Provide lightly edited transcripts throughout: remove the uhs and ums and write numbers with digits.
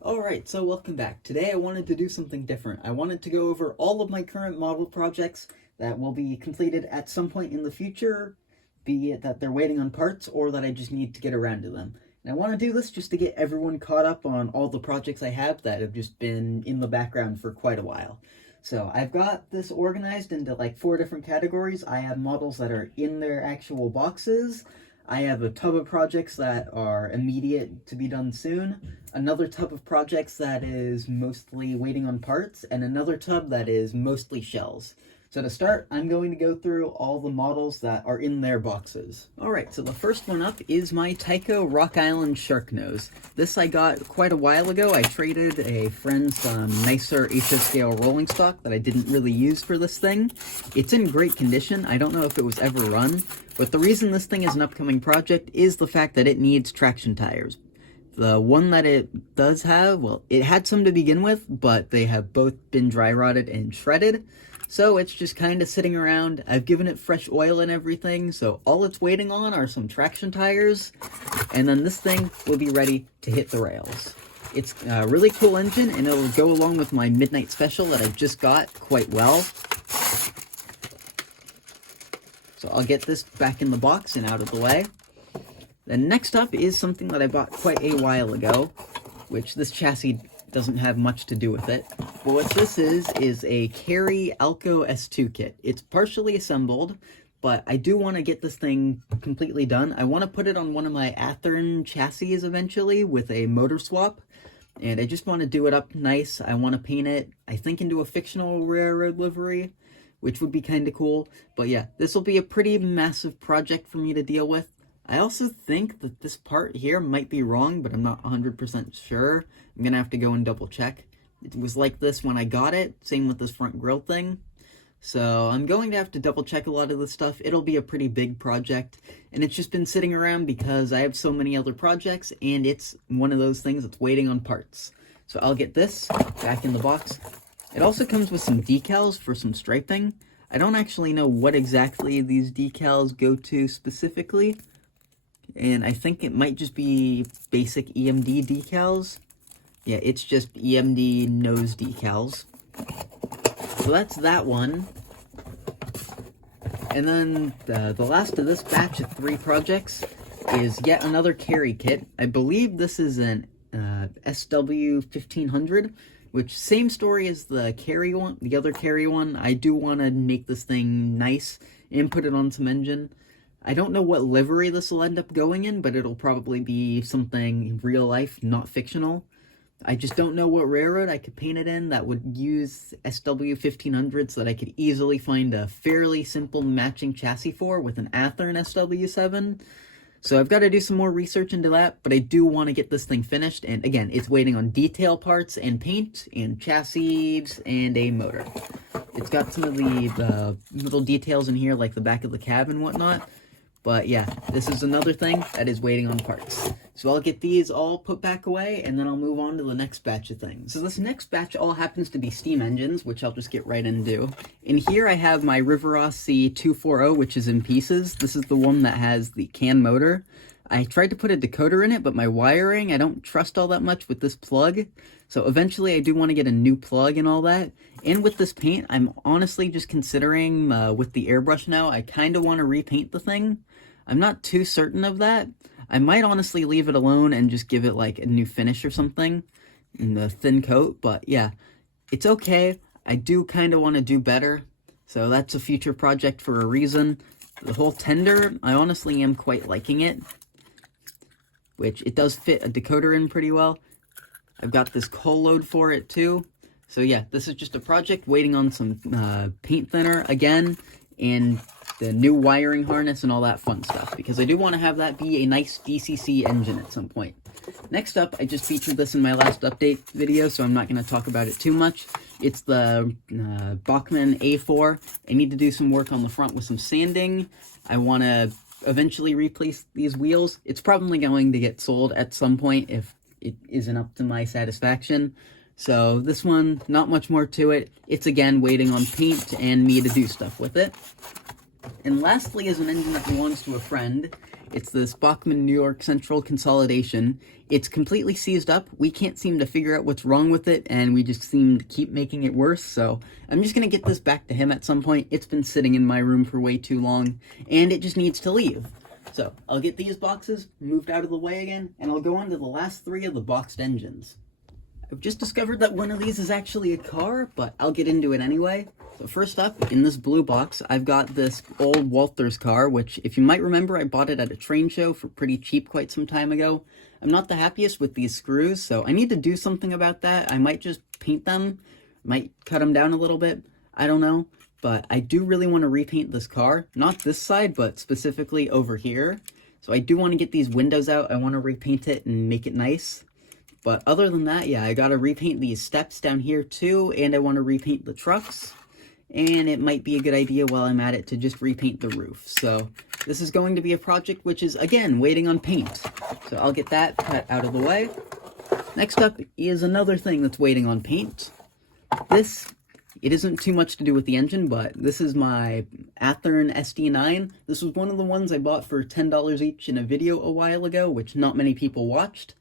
Alright, so welcome back. Today I wanted to do something different. I wanted to go over all of my current model projects that will be completed at some point in the future, be it that they're waiting on parts or that I just need to get around to them. And I want to do this just to get everyone caught up on all the projects I have that have just been in the background for quite a while. So I've got this organized into like 4 different categories. I have models that are in their actual boxes. I have a tub of projects that are immediate to be done soon, another tub of projects that is mostly waiting on parts, and another tub that is mostly shells. So to start, I'm going to go through all the models that are in their boxes. Alright, so the first one up is my Tyco Rock Island Sharknose. This I got quite a while ago. I traded a friend some nicer HO scale rolling stock that I didn't really use for this thing. It's in great condition. I don't know if it was ever run, but the reason this thing is an upcoming project is the fact that it needs traction tires. The one that it does have, well, it had some to begin with, but they have both been dry rotted and shredded. So it's just kind of sitting around. I've given it fresh oil and everything, so all it's waiting on are some traction tires, and then this thing will be ready to hit the rails. It's a really cool engine, and it'll go along with my Midnight Special that I just got quite well. So I'll get this back in the box and out of the way. Then next up is something that I bought quite a while ago, which this chassis doesn't have much to do with it. But what this is a Carry Alco S2 kit. It's partially assembled, but I do want to get this thing completely done. I want to put it on one of my Athearn chassis eventually with a motor swap, and I just want to do it up nice. I want to paint it, I think, into a fictional railroad livery, which would be kind of cool. But yeah, this will be a pretty massive project for me to deal with. I also think that this part here might be wrong, but I'm not 100% sure. I'm going to have to go and double check. It was like this when I got it, same with this front grille thing. So I'm going to have to double check a lot of this stuff. It'll be a pretty big project, and it's just been sitting around because I have so many other projects, and it's one of those things that's waiting on parts. So I'll get this back in the box. It also comes with some decals for some striping. I don't actually know what exactly these decals go to specifically, and I think it might just be basic EMD decals. Yeah, it's just EMD nose decals. So that's that one. And then the last of this batch of 3 projects is yet another carry kit. I believe this is an SW1500, which same story as the carry one, the other carry one. I do want to make this thing nice and put it on some engine. I don't know what livery this will end up going in, but it'll probably be something real life, not fictional. I just don't know what railroad I could paint it in that would use SW1500 so that I could easily find a fairly simple matching chassis for with an Athearn SW7. So I've got to do some more research into that, but I do want to get this thing finished. And again, it's waiting on detail parts and paint and chassis and a motor. It's got some of the little details in here, like the back of the cab and whatnot. But yeah, this is another thing that is waiting on parts. So I'll get these all put back away, and then I'll move on to the next batch of things. So this next batch all happens to be steam engines, which I'll just get right into. In here I have my Riveros C240, which is in pieces. This is the one that has the CAN motor. I tried to put a decoder in it, but my wiring, I don't trust all that much with this plug. So eventually I do want to get a new plug and all that. And with this paint, I'm honestly just considering, with the airbrush now, I kind of want to repaint the thing. I'm not too certain of that. I might honestly leave it alone and just give it like a new finish or something in the thin coat, but yeah, it's okay. I do kind of want to do better, so that's a future project for a reason. The whole tender, I honestly am quite liking it, which it does fit a decoder in pretty well. I've got this coal load for it too. So yeah, this is just a project waiting on some paint thinner again, and the new wiring harness and all that fun stuff, because I do want to have that be a nice DCC engine at some point. Next up, I just featured this in my last update video, so I'm not going to talk about it too much. It's the Bachmann A4. I need to do some work on the front with some sanding. I want to eventually replace these wheels. It's probably going to get sold at some point if it isn't up to my satisfaction. So this one, not much more to it. It's again waiting on paint and me to do stuff with it. And lastly is an engine that belongs to a friend. It's this Bachmann New York Central consolidation. It's completely seized up. We can't seem to figure out what's wrong with it, and we just seem to keep making it worse, so I'm just going to get this back to him at some point. It's been sitting in my room for way too long, and it just needs to leave. So I'll get these boxes moved out of the way again, and I'll go on to the last 3 of the boxed engines. I've just discovered that one of these is actually a car, but I'll get into it anyway. So first up, in this blue box, I've got this old Walthers car, which, if you might remember, I bought it at a train show for pretty cheap quite some time ago. I'm not the happiest with these screws, so I need to do something about that. I might just paint them, might cut them down a little bit, I don't know. But I do really want to repaint this car, not this side, but specifically over here. So I do want to get these windows out, I want to repaint it and make it nice. But other than that, yeah, I gotta repaint these steps down here too, and I want to repaint the trucks. And it might be a good idea while I'm at it to just repaint the roof. So this is going to be a project which is, again, waiting on paint. So I'll get that cut out of the way. Next up is another thing that's waiting on paint. It isn't too much to do with the engine, but this is my Athearn SD9. This was one of the ones I bought for $10 each in a video a while ago, which not many people watched.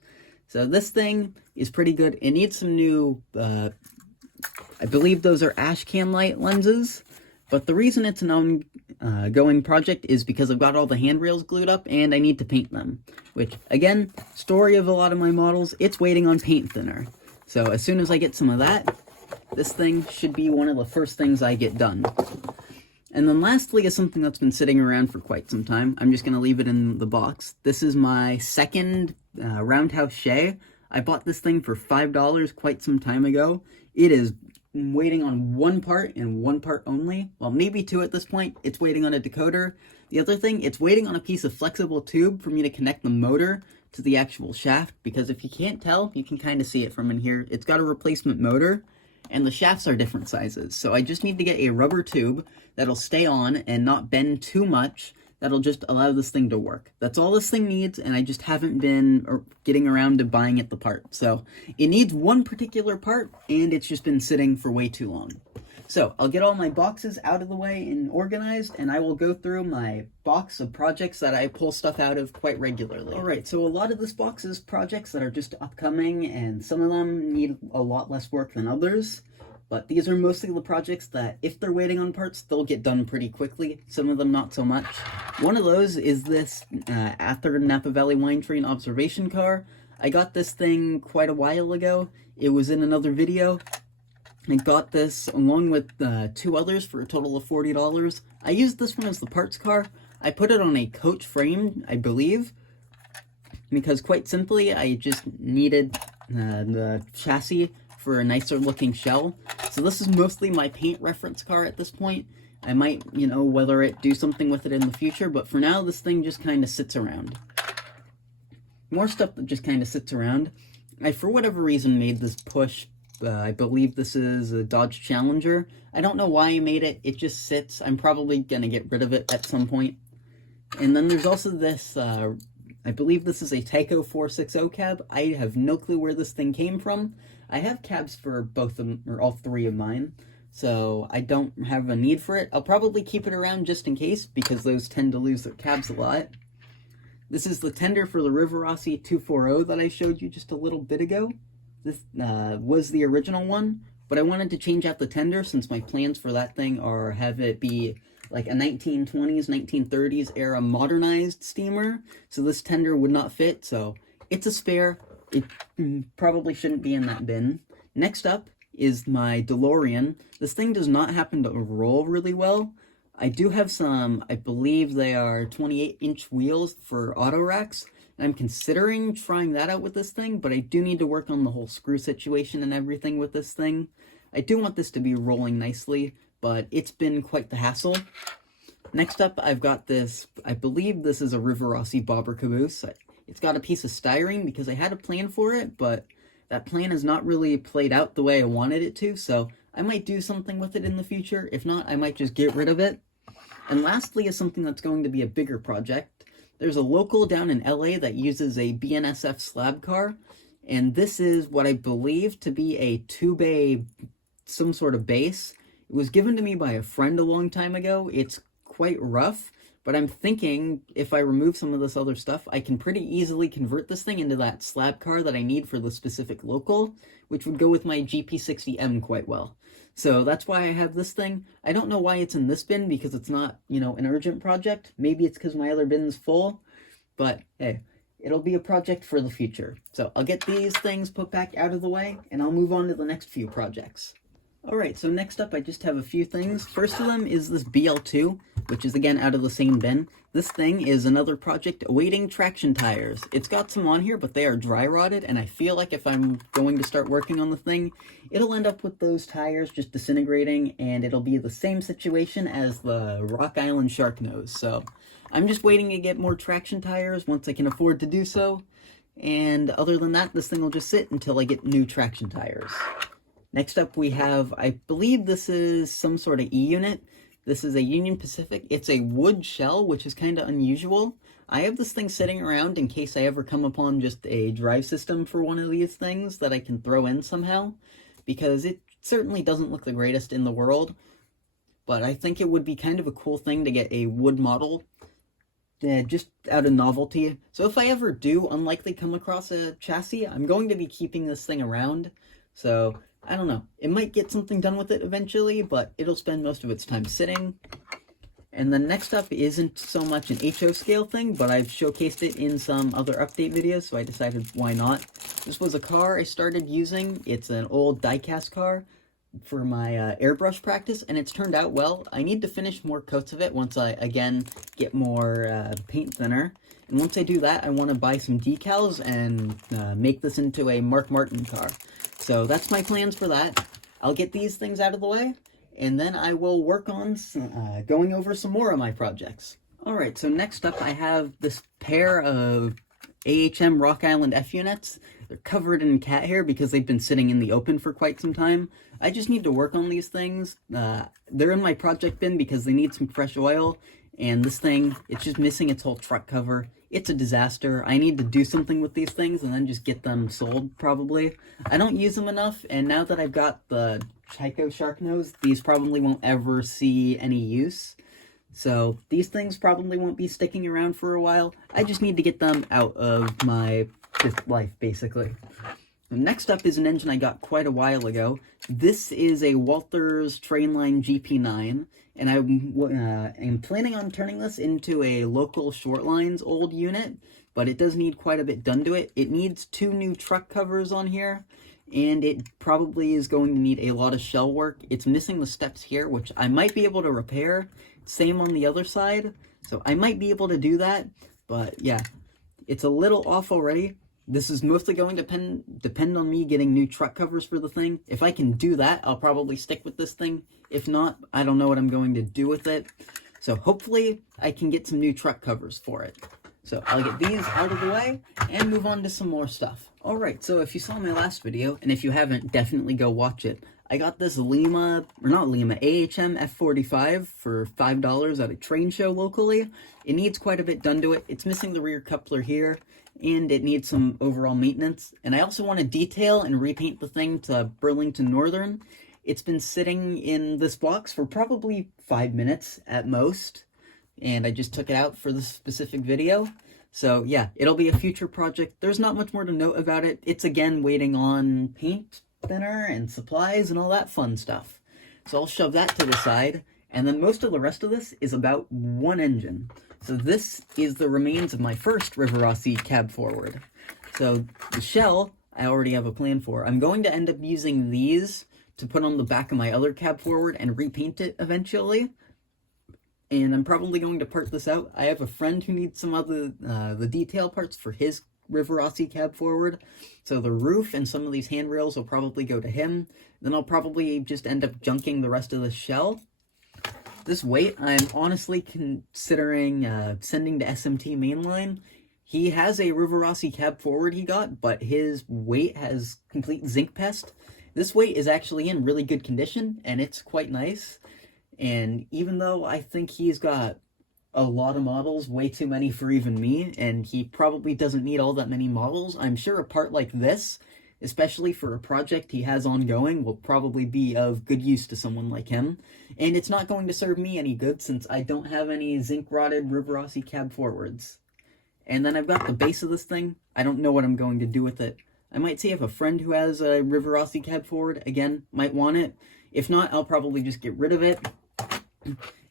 So this thing is pretty good. It needs some new, I believe those are ashcan light lenses, but the reason it's an ongoing project is because I've got all the handrails glued up and I need to paint them, which, again, story of a lot of my models, it's waiting on paint thinner. So as soon as I get some of that, this thing should be one of the first things I get done. And then lastly is something that's been sitting around for quite some time. I'm just going to leave it in the box. This is my second Roundhouse Shay. I bought this thing for $5 quite some time ago. It is waiting on one part and one part only. Well, maybe 2 at this point. It's waiting on a decoder. The other thing, it's waiting on a piece of flexible tube for me to connect the motor to the actual shaft, because if you can't tell, you can kind of see it from in here. It's got a replacement motor, and the shafts are different sizes. So I just need to get a rubber tube that'll stay on and not bend too much. That'll just allow this thing to work. That's all this thing needs, and I just haven't been getting around to buying it the part. So it needs one particular part, and it's just been sitting for way too long. So I'll get all my boxes out of the way and organized, and I will go through my box of projects that I pull stuff out of quite regularly. Alright, so a lot of this box is projects that are just upcoming, and some of them need a lot less work than others. But these are mostly the projects that, if they're waiting on parts, they'll get done pretty quickly. Some of them not so much. One of those is this Athearn Napa Valley Wine Train observation car. I got this thing quite a while ago. It was in another video. I got this along with 2 others for a total of $40. I used this one as the parts car. I put it on a coach frame, I believe, because quite simply, I just needed the chassis for a nicer looking shell. So this is mostly my paint reference car at this point. I might, whether it do something with it in the future, but for now, this thing just kind of sits around. More stuff that just kind of sits around. I, for whatever reason, made this push. I believe this is a Dodge Challenger. I don't know why I made it. It just sits. I'm probably going to get rid of it at some point. And then there's also this, I believe this is a Tyco 460 cab. I have no clue where this thing came from. I have cabs for both of them, or all 3 of mine, so I don't have a need for it. I'll probably keep it around just in case, because those tend to lose their cabs a lot. This is the tender for the Rivarossi 240 that I showed you just a little bit ago. This was the original one, but I wanted to change out the tender since my plans for that thing are have it be like a 1920s, 1930s era modernized steamer, so this tender would not fit, so it's a spare. It probably shouldn't be in that bin. Next up is my DeLorean. This thing does not happen to roll really well. I do have some, I believe they are 28-inch wheels for auto racks, and I'm considering trying that out with this thing, but I do need to work on the whole screw situation and everything with this thing. I do want this to be rolling nicely, but it's been quite the hassle. Next up, I've got this, I believe this is a Rivarossi bobber caboose. It's got a piece of styrene because I had a plan for it, but that plan has not really played out the way I wanted it to, so I might do something with it in the future. If not, I might just get rid of it. And lastly is something that's going to be a bigger project. There's a local down in LA that uses a BNSF slab car, and this is what I believe to be a 2-bay, some sort of base. It was given to me by a friend a long time ago. It's quite rough, but I'm thinking if I remove some of this other stuff, I can pretty easily convert this thing into that slab car that I need for the specific local, which would go with my GP60M quite well. So that's why I have this thing. I don't know why it's in this bin, because it's not, an urgent project. Maybe it's because my other bin's full, but hey, it'll be a project for the future. So I'll get these things put back out of the way, and I'll move on to the next few projects. Alright, so next up I just have a few things. First of them is this BL2, which is again out of the same bin. This thing is another project awaiting traction tires. It's got some on here, but they are dry rotted, and I feel like if I'm going to start working on the thing, it'll end up with those tires just disintegrating, and it'll be the same situation as the Rock Island Sharknose. So I'm just waiting to get more traction tires once I can afford to do so, and other than that, this thing will just sit until I get new traction tires. Next up we have, I believe this is some sort of E-unit. This is a Union Pacific. It's a wood shell, which is kind of unusual. I have this thing sitting around in case I ever come upon just a drive system for one of these things that I can throw in somehow, because it certainly doesn't look the greatest in the world, but I think it would be kind of a cool thing to get a wood model, just out of novelty. So if I ever do unlikely come across a chassis, I'm going to be keeping this thing around, so I don't know. It might get something done with it eventually, but it'll spend most of its time sitting. And then next up isn't so much an HO scale thing, but I've showcased it in some other update videos, so I decided why not. This was a car I started using. It's an old diecast car for my airbrush practice, and it's turned out well. I need to finish more coats of it once I, again, get more paint thinner. And once I do that, I want to buy some decals and make this into a Mark Martin car. So that's my plans for that. I'll get these things out of the way, and then I will work on going over some more of my projects. Alright, so next up I have this pair of AHM Rock Island F units. They're covered in cat hair because they've been sitting in the open for quite some time. I just need to work on these things. They're in my project bin because they need some fresh oil, and this thing, it's just missing its whole truck cover. It's a disaster. I need to do something with these things and then just get them sold, probably. I don't use them enough, and now that I've got the Tyco Sharknose, these probably won't ever see any use. So these things probably won't be sticking around for a while. I just need to get them out of my life, basically. Next up is an engine I got quite a while ago. This is a Walthers Trainline GP9, and I am planning on turning this into a local Shortlines old unit, but it does need quite a bit done to it. It needs 2 new truck covers on here, and it probably is going to need a lot of shell work. It's missing the steps here, which I might be able to repair. Same on the other side, so I might be able to do that, but yeah, it's a little off already. This is mostly going to depend on me getting new truck covers for the thing. If I can do that, I'll probably stick with this thing. If not, I don't know what I'm going to do with it. So hopefully I can get some new truck covers for it. So I'll get these out of the way and move on to some more stuff. Alright, so if you saw my last video, and if you haven't, definitely go watch it. I got this AHM F45 for $5 at a train show locally. It needs quite a bit done to it. It's missing the rear coupler here, and it needs some overall maintenance. And I also want to detail and repaint the thing to Burlington Northern. It's been sitting in this box for probably 5 minutes at most, and I just took it out for this specific video. So yeah, it'll be a future project. There's not much more to note about it. It's again waiting on paint thinner and supplies and all that fun stuff. So I'll shove that to the side, and then most of the rest of this is about one engine. So this is the remains of my first Rivarossi cab forward. So the shell, I already have a plan for. I'm going to end up using these to put on the back of my other cab forward and repaint it eventually. And I'm probably going to part this out. I have a friend who needs some of the detail parts for his Rivarossi cab forward. So the roof and some of these handrails will probably go to him. Then I'll probably just end up junking the rest of the shell. This weight, I'm honestly considering sending to SMT Mainline. He has a Rivarossi cab forward he got, but his weight has complete zinc pest. This weight is actually in really good condition, and it's quite nice. And even though I think he's got a lot of models, way too many for even me, and he probably doesn't need all that many models, I'm sure a part like this especially for a project he has ongoing, will probably be of good use to someone like him. And it's not going to serve me any good since I don't have any zinc-rotted Rivarossi cab forwards. And then I've got the base of this thing. I don't know what I'm going to do with it. I might see if a friend who has a Rivarossi cab forward, again, might want it. If not, I'll probably just get rid of it.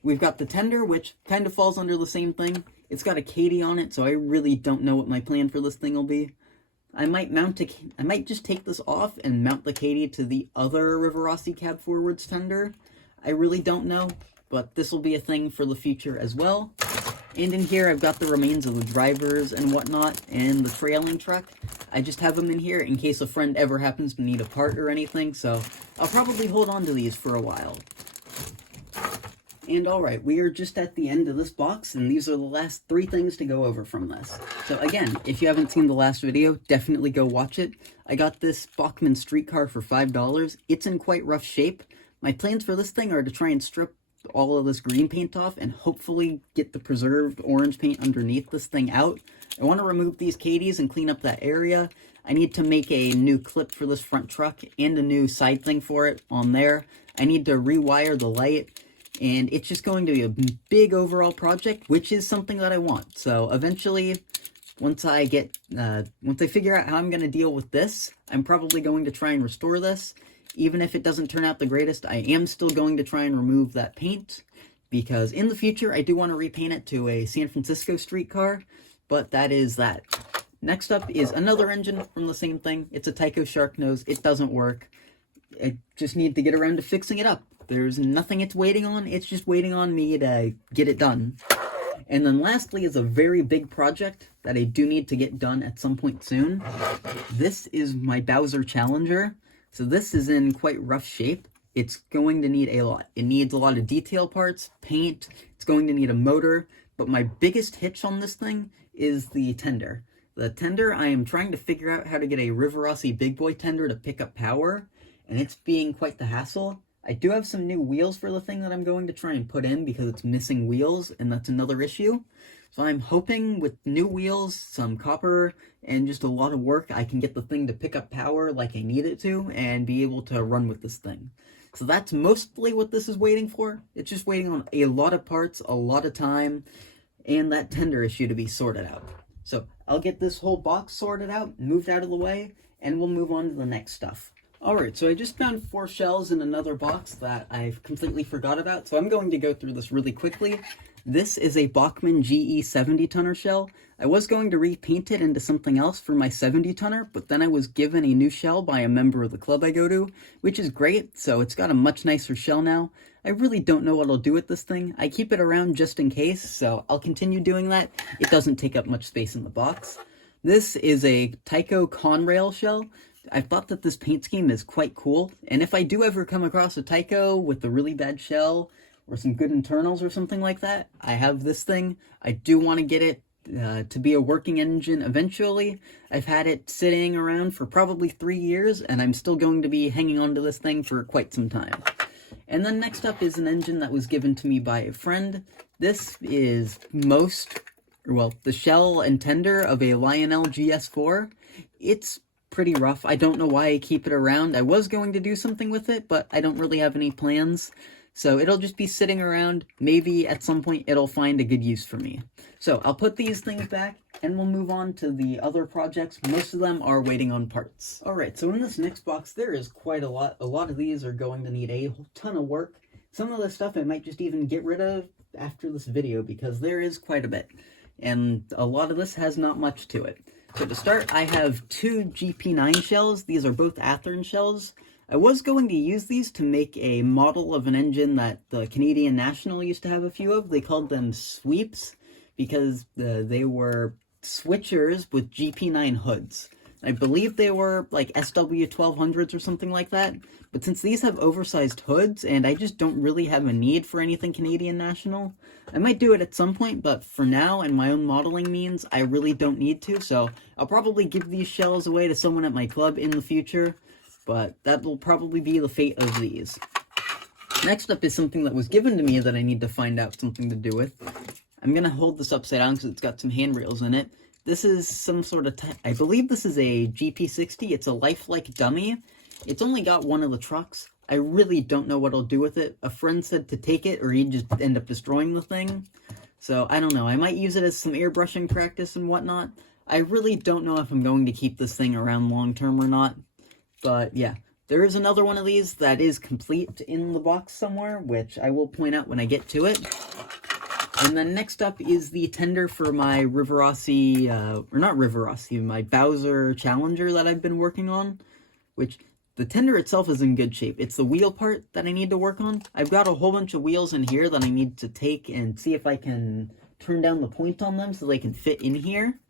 We've got the tender, which kind of falls under the same thing. It's got a Kadee on it, so I really don't know what my plan for this thing will be. I might just take this off and mount the Kadee to the other Rivarossi cab forwards tender. I really don't know, but this will be a thing for the future as well. And in here, I've got the remains of the drivers and whatnot, and the trailing truck. I just have them in here in case a friend ever happens to need a part or anything, so I'll probably hold on to these for a while. And alright, we are just at the end of this box, and these are the last 3 things to go over from this. So again, if you haven't seen the last video, definitely go watch it. I got this Bachmann streetcar for $5. It's in quite rough shape. My plans for this thing are to try and strip all of this green paint off and hopefully get the preserved orange paint underneath this thing out. I want to remove these Kadees and clean up that area. I need to make a new clip for this front truck and a new side thing for it on there. I need to rewire the light, and it's just going to be a big overall project, which is something that I want. So eventually, once I figure out how I'm going to deal with this, I'm probably going to try and restore this. Even if it doesn't turn out the greatest, I am still going to try and remove that paint, because in the future, I do want to repaint it to a San Francisco streetcar, but that is that. Next up is another engine from the same thing. It's a Tyco Sharknose. It doesn't work. I just need to get around to fixing it up. There's nothing it's waiting on. It's just waiting on me to get it done. And then lastly is a very big project that I do need to get done at some point soon. This is my Bowser Challenger. So this is in quite rough shape. It's going to need a lot. It needs a lot of detail parts, paint, it's going to need a motor, but my biggest hitch on this thing is the tender. The tender, I am trying to figure out how to get a Rivarossi Big Boy tender to pick up power, and it's being quite the hassle. I do have some new wheels for the thing that I'm going to try and put in because it's missing wheels, and that's another issue. So I'm hoping with new wheels, some copper, and just a lot of work, I can get the thing to pick up power like I need it to, and be able to run with this thing. So that's mostly what this is waiting for. It's just waiting on a lot of parts, a lot of time, and that tender issue to be sorted out. So I'll get this whole box sorted out, moved out of the way, and we'll move on to the next stuff. Alright, so I just found 4 shells in another box that I've completely forgot about, so I'm going to go through this really quickly. This is a Bachmann GE 70-tonner shell. I was going to repaint it into something else for my 70-tonner, but then I was given a new shell by a member of the club I go to, which is great, so it's got a much nicer shell now. I really don't know what I'll do with this thing. I keep it around just in case, so I'll continue doing that. It doesn't take up much space in the box. This is a Tyco Conrail shell. I thought that this paint scheme is quite cool, and if I do ever come across a Tyco with a really bad shell, or some good internals or something like that, I have this thing. I do want to get it to be a working engine eventually. I've had it sitting around for probably 3 years, and I'm still going to be hanging on to this thing for quite some time. And then next up is an engine that was given to me by a friend. This is the shell and tender of a Lionel GS4. It's pretty rough. I don't know why I keep it around. I was going to do something with it, but I don't really have any plans. So it'll just be sitting around. Maybe at some point it'll find a good use for me. So I'll put these things back and we'll move on to the other projects. Most of them are waiting on parts. Alright, so in this next box there is quite a lot. A lot of these are going to need a ton of work. Some of the stuff I might just even get rid of after this video because there is quite a bit. And a lot of this has not much to it. So to start, I have 2 GP9 shells. These are both Athearn shells. I was going to use these to make a model of an engine that the Canadian National used to have a few of. They called them sweeps because they were switchers with GP9 hoods. I believe they were like SW1200s or something like that. But since these have oversized hoods and I just don't really have a need for anything Canadian National, I might do it at some point, but for now and my own modeling means I really don't need to. So I'll probably give these shells away to someone at my club in the future. But that will probably be the fate of these. Next up is something that was given to me that I need to find out something to do with. I'm going to hold this upside down because it's got some handrails in it. this is some sort of, I believe this is a GP60. It's a lifelike dummy. It's only got one of the trucks. I really don't know what I'll do with it. A friend said to take it or he'd just end up destroying the thing. So, I don't know. I might use it as some airbrushing practice and whatnot. I really don't know if I'm going to keep this thing around long term or not. But, yeah. There is another one of these that is complete in the box somewhere, which I will point out when I get to it. And then next up is the tender for my Rivarossi, or not Rivarossi, my Bowser Challenger that I've been working on, which the tender itself is in good shape. It's the wheel part that I need to work on. I've got a whole bunch of wheels in here that I need to take and see if I can turn down the point on them so they can fit in here.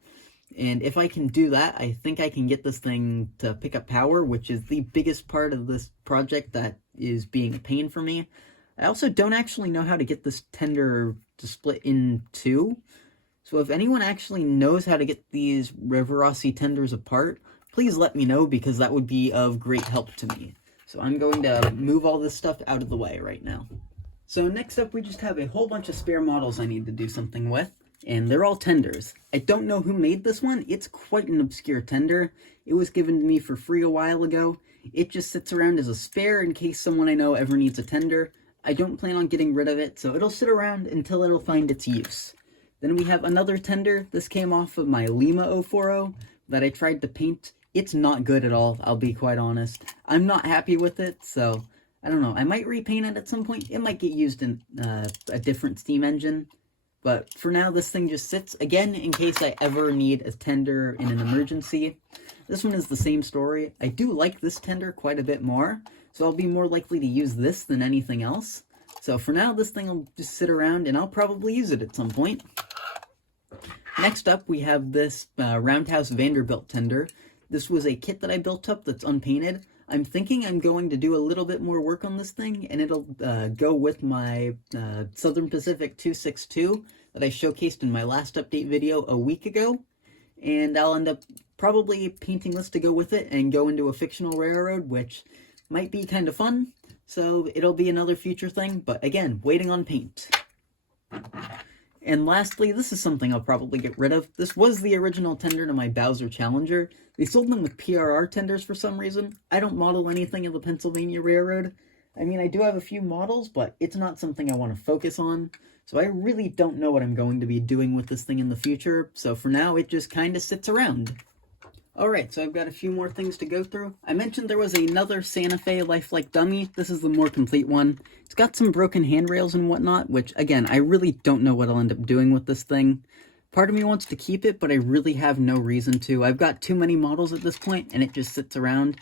And if I can do that, I think I can get this thing to pick up power, which is the biggest part of this project that is being a pain for me. I also don't actually know how to get this tender to split in two. So if anyone actually knows how to get these Rivarossi tenders apart, please let me know, because that would be of great help to me. So I'm going to move all this stuff out of the way right now. So next up, we just have a whole bunch of spare models I need to do something with. And they're all tenders. I don't know who made this one. It's quite an obscure tender. It was given to me for free a while ago. It just sits around as a spare in case someone I know ever needs a tender. I don't plan on getting rid of it, so it'll sit around until it'll find its use. Then we have another tender. This came off of my Lima 040 that I tried to paint. It's not good at all, I'll be quite honest. I'm not happy with it, so I don't know. I might repaint it at some point. It might get used in a different steam engine. But for now, this thing just sits, again, in case I ever need a tender in an emergency. This one is the same story. I do like this tender quite a bit more, so I'll be more likely to use this than anything else. So for now, this thing will just sit around, and I'll probably use it at some point. Next up, we have this Roundhouse Vanderbilt tender. This was a kit that I built up that's unpainted. I'm thinking I'm going to do a little bit more work on this thing, and it'll go with my Southern Pacific 262 that I showcased in my last update video a week ago. And I'll end up probably painting this to go with it and go into a fictional railroad, which might be kind of fun. So it'll be another future thing, but again, waiting on paint. And lastly, this is something I'll probably get rid of. This was the original tender to my Bowser Challenger. They sold them with PRR tenders for some reason. I don't model anything in the Pennsylvania Railroad. I mean, I do have a few models, but it's not something I want to focus on. So I really don't know what I'm going to be doing with this thing in the future. So for now, it just kind of sits around. Alright, so I've got a few more things to go through. I mentioned there was another Santa Fe lifelike dummy. This is the more complete one. It's got some broken handrails and whatnot, which, again, I really don't know what I'll end up doing with this thing. Part of me wants to keep it, but I really have no reason to. I've got too many models at this point, and it just sits around.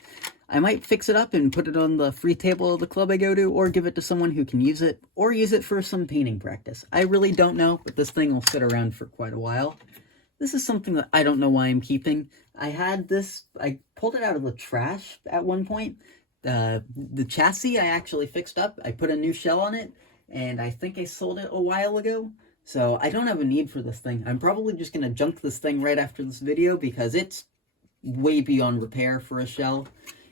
I might fix it up and put it on the free table of the club I go to, or give it to someone who can use it, or use it for some painting practice. I really don't know, but this thing will sit around for quite a while. This is something that I don't know why I'm keeping. I had this, I pulled it out of the trash at one point. The chassis I actually fixed up. I put a new shell on it, and I think I sold it a while ago. So I don't have a need for this thing. I'm probably just going to junk this thing right after this video because it's way beyond repair for a shell.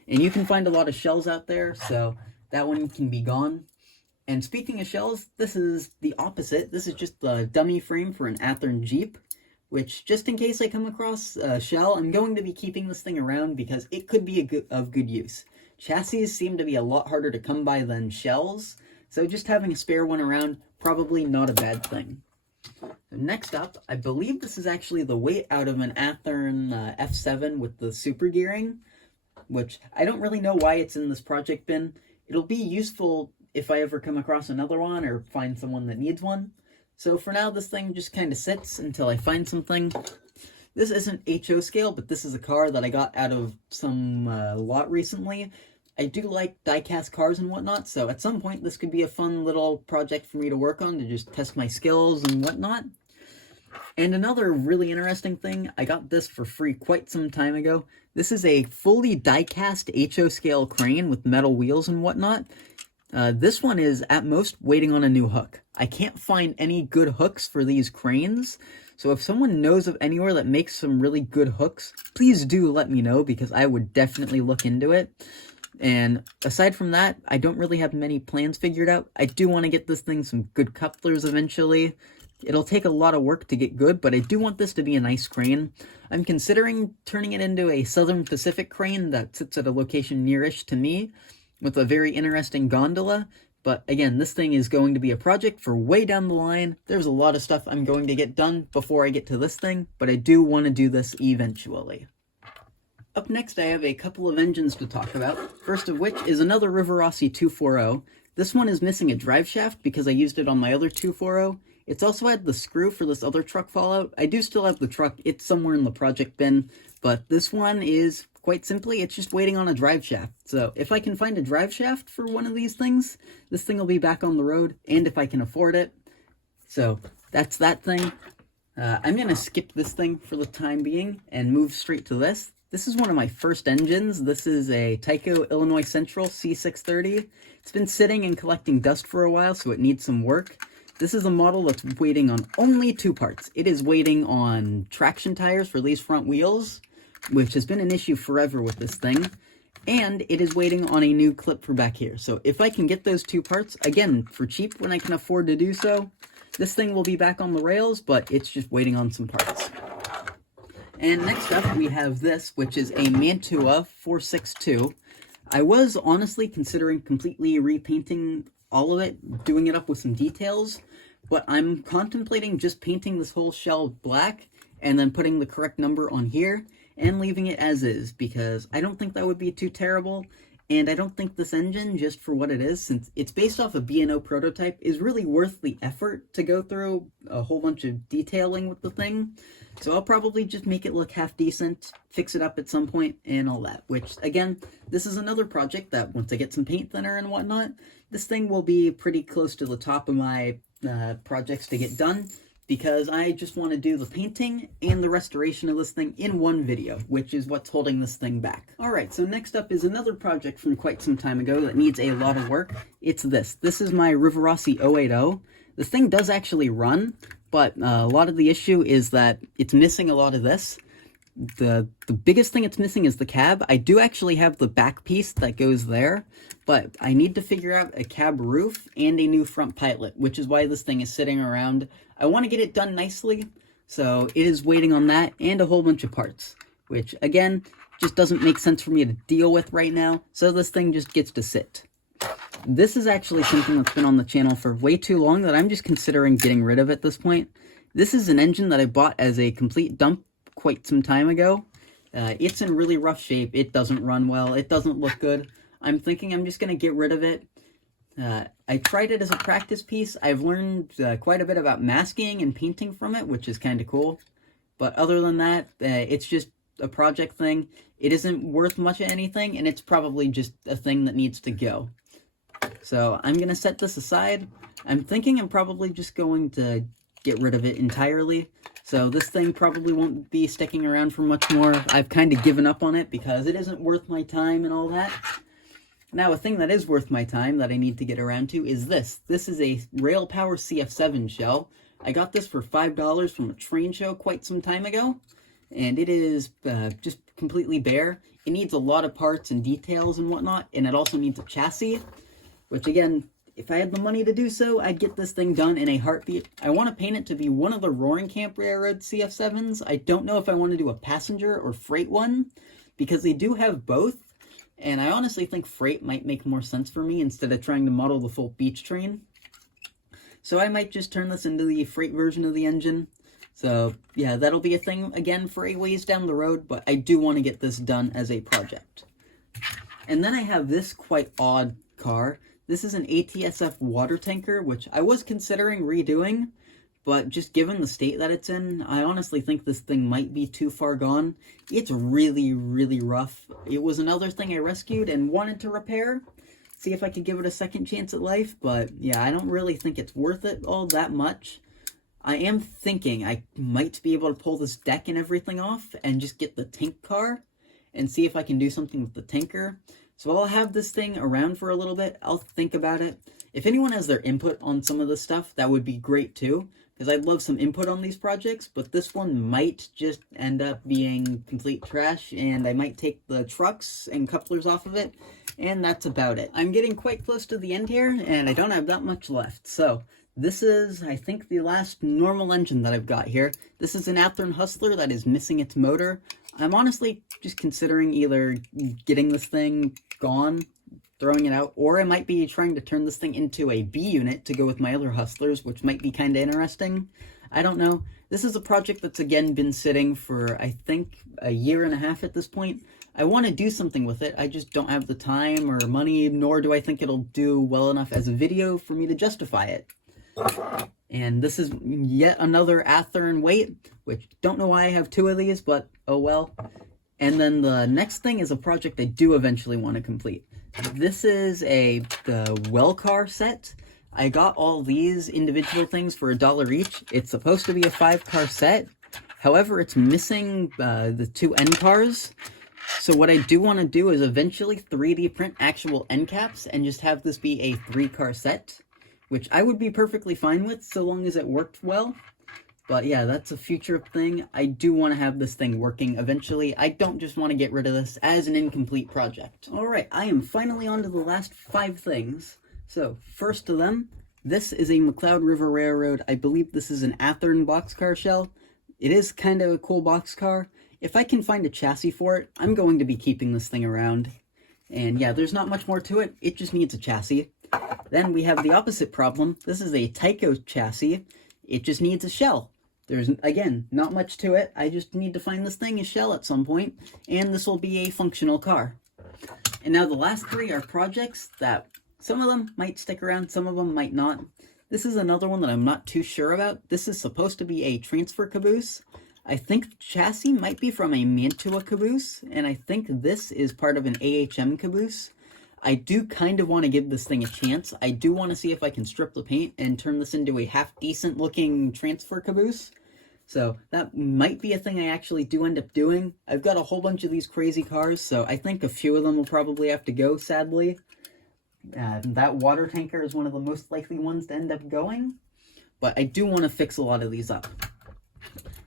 And you can find a lot of shells out there, so that one can be gone. And speaking of shells, this is the opposite. This is just the dummy frame for an Athearn Jeep, which, just in case I come across a shell, I'm going to be keeping this thing around because it could be of good use. Chassis seem to be a lot harder to come by than shells, so just having a spare one around, probably not a bad thing. So next up, I believe this is actually the weight out of an Athearn F7 with the super gearing, which I don't really know why it's in this project bin. It'll be useful if I ever come across another one or find someone that needs one. So for now, this thing just kind of sits until I find something. This isn't HO scale, but this is a car that I got out of some lot recently. I do like die-cast cars and whatnot, so at some point this could be a fun little project for me to work on to just test my skills and whatnot. And another really interesting thing, I got this for free quite some time ago. This is a fully die-cast HO scale crane with metal wheels and whatnot. This one is at most waiting on a new hook. I can't find any good hooks for these cranes, so if someone knows of anywhere that makes some really good hooks, please do let me know because I would definitely look into it. And aside from that, I don't really have many plans figured out. I do want to get this thing some good couplers eventually. It'll take a lot of work to get good, but I do want this to be a nice crane. I'm considering turning it into a Southern Pacific crane that sits at a location nearish to me with a very interesting gondola. But again, this thing is going to be a project for way down the line. There's a lot of stuff I'm going to get done before I get to this thing, but I do want to do this eventually. Up next, I have a couple of engines to talk about, first of which is another Rivarossi 240. This one is missing a drive shaft because I used it on my other 240. It's also had the screw for this other truck fallout. I do still have the truck, it's somewhere in the project bin, but this one is, quite simply, it's just waiting on a drive shaft. So if I can find a drive shaft for one of these things, this thing will be back on the road, and if I can afford it. So that's that thing. I'm going to skip this thing for the time being and move straight to this. This is one of my first engines. This is a Tyco Illinois Central C630. It's been sitting and collecting dust for a while, so it needs some work. This is a model that's waiting on only two parts. It is waiting on traction tires for these front wheels, which has been an issue forever with this thing, and it is waiting on a new clip for back here. So if I can get those two parts, again, for cheap when I can afford to do so, this thing will be back on the rails, but it's just waiting on some parts. And next up, we have this, which is a Mantua 462. I was honestly considering completely repainting all of it, doing it up with some details, but I'm contemplating just painting this whole shell black and then putting the correct number on here and leaving it as is, because I don't think that would be too terrible, and I don't think this engine, just for what it is, since it's based off a B&O prototype, is really worth the effort to go through a whole bunch of detailing with the thing. So I'll probably just make it look half decent, fix it up at some point, and all that, which, again, this is another project that once I get some paint thinner and whatnot, this thing will be pretty close to the top of my projects to get done, because I just want to do the painting and the restoration of this thing in one video, which is what's holding this thing back. Alright, so next up is another project from quite some time ago that needs a lot of work. It's this. This is my Rivarossi 080. This thing does actually run, but a lot of the issue is that it's missing a lot of this. The biggest thing it's missing is the cab. I do actually have the back piece that goes there, but I need to figure out a cab roof and a new front pilot, which is why this thing is sitting around. I want to get it done nicely, so it is waiting on that and a whole bunch of parts, which, again, just doesn't make sense for me to deal with right now, so this thing just gets to sit. This is actually something that's been on the channel for way too long that I'm just considering getting rid of at this point. This is an engine that I bought as a complete dump quite some time ago. It's in really rough shape. It doesn't run well. It doesn't look good. I'm thinking I'm just going to get rid of it. I tried it as a practice piece. I've learned quite a bit about masking and painting from it, which is kind of cool. But other than that, it's just a project thing. It isn't worth much of anything, and it's probably just a thing that needs to go. So I'm going to set this aside. I'm thinking I'm probably just going to get rid of it entirely. So this thing probably won't be sticking around for much more. I've kind of given up on it because it isn't worth my time and all that. Now, a thing that is worth my time that I need to get around to is this. This is a Rail Power CF7 shell. I got this for $5 from a train show quite some time ago, and it is just completely bare. It needs a lot of parts and details and whatnot, and it also needs a chassis, which, again, if I had the money to do so, I'd get this thing done in a heartbeat. I want to paint it to be one of the Roaring Camp Railroad CF7s. I don't know if I want to do a passenger or freight one, because they do have both. And I honestly think freight might make more sense for me instead of trying to model the full beach train. So I might just turn this into the freight version of the engine. So yeah, that'll be a thing again for a ways down the road, but I do want to get this done as a project. And then I have this quite odd car. This is an ATSF water tanker, which I was considering redoing, but just given the state that it's in, I honestly think this thing might be too far gone. It's really, really rough. It was another thing I rescued and wanted to repair, see if I could give it a second chance at life, but yeah, I don't really think it's worth it all that much. I am thinking I might be able to pull this deck and everything off and just get the tank car and see if I can do something with the tanker. So I'll have this thing around for a little bit. I'll think about it. If anyone has their input on some of this stuff, that would be great too, because I'd love some input on these projects, but this one might just end up being complete trash, and I might take the trucks and couplers off of it, and that's about it. I'm getting quite close to the end here, and I don't have that much left, so This is, I think, the last normal engine that I've got here. This is an Athearn Hustler that is missing its motor. I'm honestly just considering either getting this thing gone, throwing it out, or I might be trying to turn this thing into a B unit to go with my other Hustlers, which might be kind of interesting. I don't know. This is a project that's, again, been sitting for, I think, a year and a half at this point. I want to do something with it, I just don't have the time or money, nor do I think it'll do well enough as a video for me to justify it. And this is yet another Athearn weight, which don't know why I have two of these, but oh well. And then the next thing is a project I do eventually want to complete. This is the Wellcar set. I got all these individual things for $1 each. It's supposed to be a 5-car set. However, it's missing the 2 end cars. So what I do want to do is eventually 3D print actual end caps and just have this be a 3-car set, which I would be perfectly fine with so long as it worked well. But yeah, that's a future thing. I do want to have this thing working eventually. I don't just want to get rid of this as an incomplete project. Alright, I am finally on to the last 5 things. So, first of them, this is a McCloud River Railroad. I believe this is an Athearn boxcar shell. It is kind of a cool boxcar. If I can find a chassis for it, I'm going to be keeping this thing around. And yeah, there's not much more to it. It just needs a chassis. Then we have the opposite problem. This is a Tyco chassis. It just needs a shell. There's, again, not much to it. I just need to find this thing a shell at some point, and this will be a functional car. And now the last 3 are projects that some of them might stick around, some of them might not. This is another one that I'm not too sure about. This is supposed to be a transfer caboose. I think the chassis might be from a Mantua caboose, and I think this is part of an AHM caboose. I do kind of want to give this thing a chance. I do want to see if I can strip the paint and turn this into a half-decent looking transfer caboose. So that might be a thing I actually do end up doing. I've got a whole bunch of these crazy cars, so I think a few of them will probably have to go, sadly. That water tanker is one of the most likely ones to end up going. But I do want to fix a lot of these up.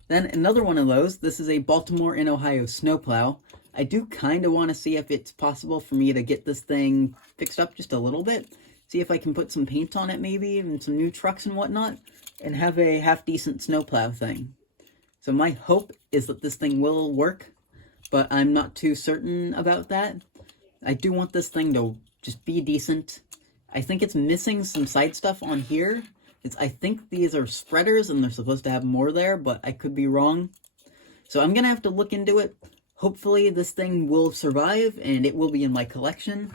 Then another one of those, this is a Baltimore and Ohio snowplow. I do kind of want to see if it's possible for me to get this thing fixed up just a little bit. See if I can put some paint on it maybe, and some new trucks and whatnot, and have a half-decent snowplow thing. So my hope is that this thing will work, but I'm not too certain about that. I do want this thing to just be decent. I think it's missing some side stuff on here. I think these are spreaders and they're supposed to have more there, but I could be wrong. So I'm going to have to look into it. Hopefully this thing will survive and it will be in my collection.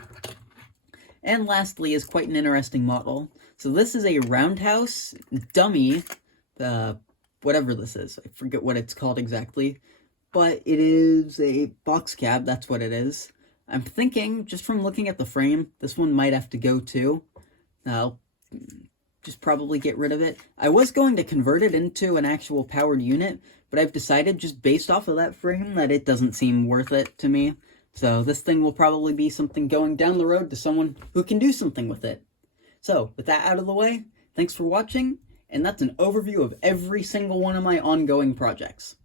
And lastly is quite an interesting model. So this is a roundhouse dummy, whatever this is. I forget what it's called exactly. But it is a box cab, that's what it is. I'm thinking, just from looking at the frame, this one might have to go too. I'll just probably get rid of it. I was going to convert it into an actual powered unit, but I've decided, just based off of that frame, that it doesn't seem worth it to me. So this thing will probably be something going down the road to someone who can do something with it. So, with that out of the way, thanks for watching, and that's an overview of every single one of my ongoing projects.